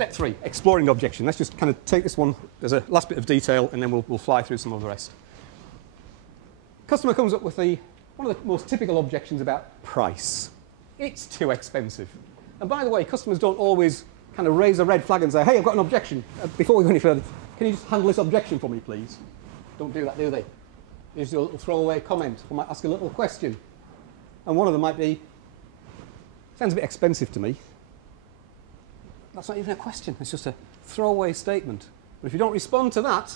step 3, exploring objection. Let's just kind of take this one as a last bit of detail, and then we'll fly through some of the rest. Customer comes up with one of the most typical objections about price. It's too expensive. And by the way, customers don't always kind of raise a red flag and say, hey, I've got an objection. Before we go any further, can you just handle this objection for me, please? Don't do that, do they? They just do a little throwaway comment, or might ask a little question. And one of them might be, sounds a bit expensive to me. That's not even a question, it's just a throwaway statement. But if you don't respond to that,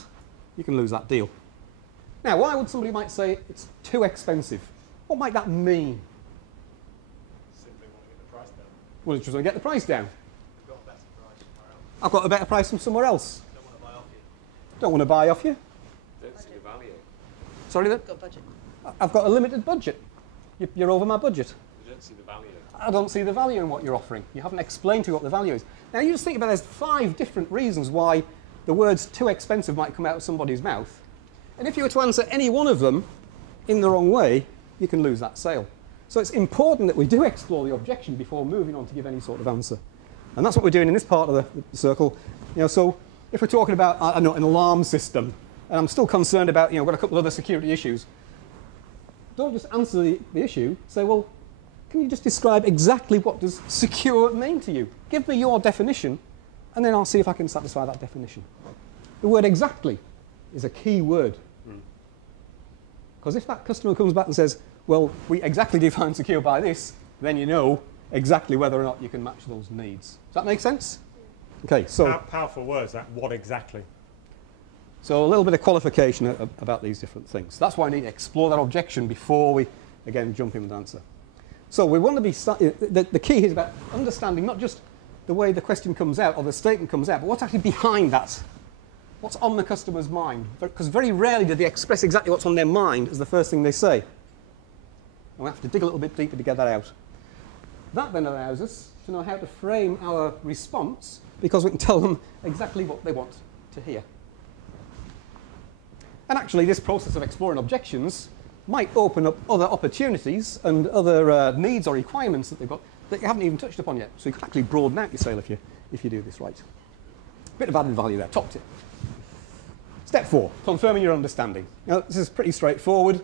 you can lose that deal. Now, why would somebody might say it's too expensive? What might that mean? Simply want to get the price down. Well, it's just want to get the price down. You've got a better price somewhere else. I've got a better price from somewhere else. Don't want to buy off you. Don't want to buy off you. Don't see the value. Sorry, Got a budget. I've got a limited budget. You're over my budget. You don't see the value. I don't see the value in what you're offering. You haven't explained to me what the value is. Now, you just think about there's 5 different reasons why the words too expensive might come out of somebody's mouth. And if you were to answer any one of them in the wrong way, you can lose that sale. So it's important that we do explore the objection before moving on to give any sort of answer. And that's what we're doing in this part of the circle. You know, so if we're talking about, I don't know, an alarm system, and I'm still concerned about, you know, we've got a couple of other security issues, don't just answer the issue. Say, well, can you just describe exactly what does secure mean to you? Give me your definition, and then I'll see if I can satisfy that definition. The word exactly is a key word. Because if that customer comes back and says, well, we exactly define secure by this, then you know exactly whether or not you can match those needs. Does that make sense? Okay, so Powerful words, that what exactly. So a little bit of qualification about these different things. That's why I need to explore that objection before we, again, jump in with the answer. So we want to be, the key is about understanding not just the way the question comes out or the statement comes out, but what's actually behind that. What's on the customer's mind? Because very rarely do they express exactly what's on their mind as the first thing they say. And we have to dig a little bit deeper to get that out. That then allows us to know how to frame our response, because we can tell them exactly what they want to hear. And actually, this process of exploring objections might open up other opportunities and other needs or requirements that they've got that you haven't even touched upon yet. So you can actually broaden out your sale if you do this right. Bit of added value there, top tip. Step 4, confirming your understanding. Now, this is pretty straightforward.